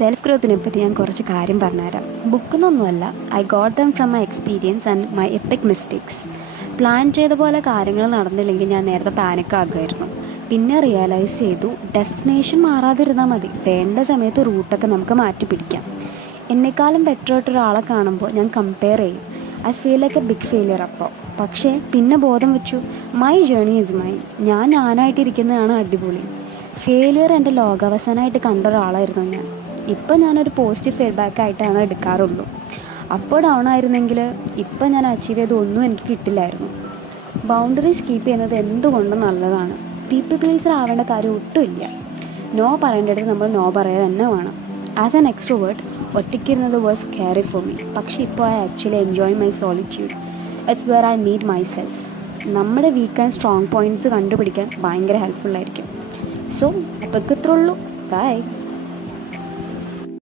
Self ഗ്രോത്തിനെ പറ്റി ഞാൻ കുറച്ച് കാര്യം പറഞ്ഞുതരാം. ബുക്കിനൊന്നുമല്ല, I got them from my experience and my epic mistakes. Plan ചെയ്ത പോലെ കാര്യങ്ങൾ നടന്നില്ലെങ്കിൽ ഞാൻ നേരത്തെ പാനിക്കാകുമായിരുന്നു. പിന്നെ റിയലൈസ് ചെയ്തു, ഡെസ്റ്റിനേഷൻ മാറാതിരുന്നാൽ മതി, വേണ്ട സമയത്ത് റൂട്ടൊക്കെ നമുക്ക് മാറ്റി പിടിക്കാം. എന്നെക്കാളും ബെറ്റർ ആയിട്ട് ഒരാളെ കാണുമ്പോൾ ഞാൻ കമ്പയർ ചെയ്യും. I feel like a big failure അപ്പോൾ. പക്ഷേ പിന്നെ ബോധം വെച്ചു, മൈ ജേണി ഈസ് മൈൻ. ഞാനായിട്ടിരിക്കുന്നതാണ് അടിപൊളി. ഫെയിലിയർ എൻ്റെ ലോകാവസാനമായിട്ട് കണ്ട ഒരാളായിരുന്നു ഞാൻ. ഇപ്പം ഞാനൊരു പോസിറ്റീവ് ഫീഡ്ബാക്ക് ആയിട്ടാണ് എടുക്കാറുള്ളൂ. അപ്പോൾ ഡൗൺ ആയിരുന്നെങ്കിൽ ഇപ്പം ഞാൻ അച്ചീവ് ചെയ്ത് ഒന്നും എനിക്ക് കിട്ടില്ലായിരുന്നു. ബൗണ്ടറീസ് കീപ്പ് ചെയ്യുന്നത് എന്തുകൊണ്ടും നല്ലതാണ്. പീപ്പിൾ പ്ലീസർ ആവേണ്ട കാര്യം ഒട്ടുമില്ല. നോ പറയേണ്ടടുത്ത് നമ്മൾ നോ പറയുക തന്നെ വേണം. ആസ് ആൻ എക്സ്ട്രോവേർട്ട് ഒറ്റയ്ക്കിരുന്നത് വാസ് സ്കെയറി ഫോർ മീ. പക്ഷേ ഇപ്പോൾ I actually enjoy my solitude. It's where I meet myself. നമ്മുടെ വീക്ക് ആൻഡ് സ്ട്രോങ് പോയിൻറ്റ്സ് കണ്ടുപിടിക്കാൻ ഭയങ്കര ഹെൽപ്ഫുള്ളായിരിക്കും. സോ അപ്പോൾ ഇത്രയുള്ളൂ. ബൈ.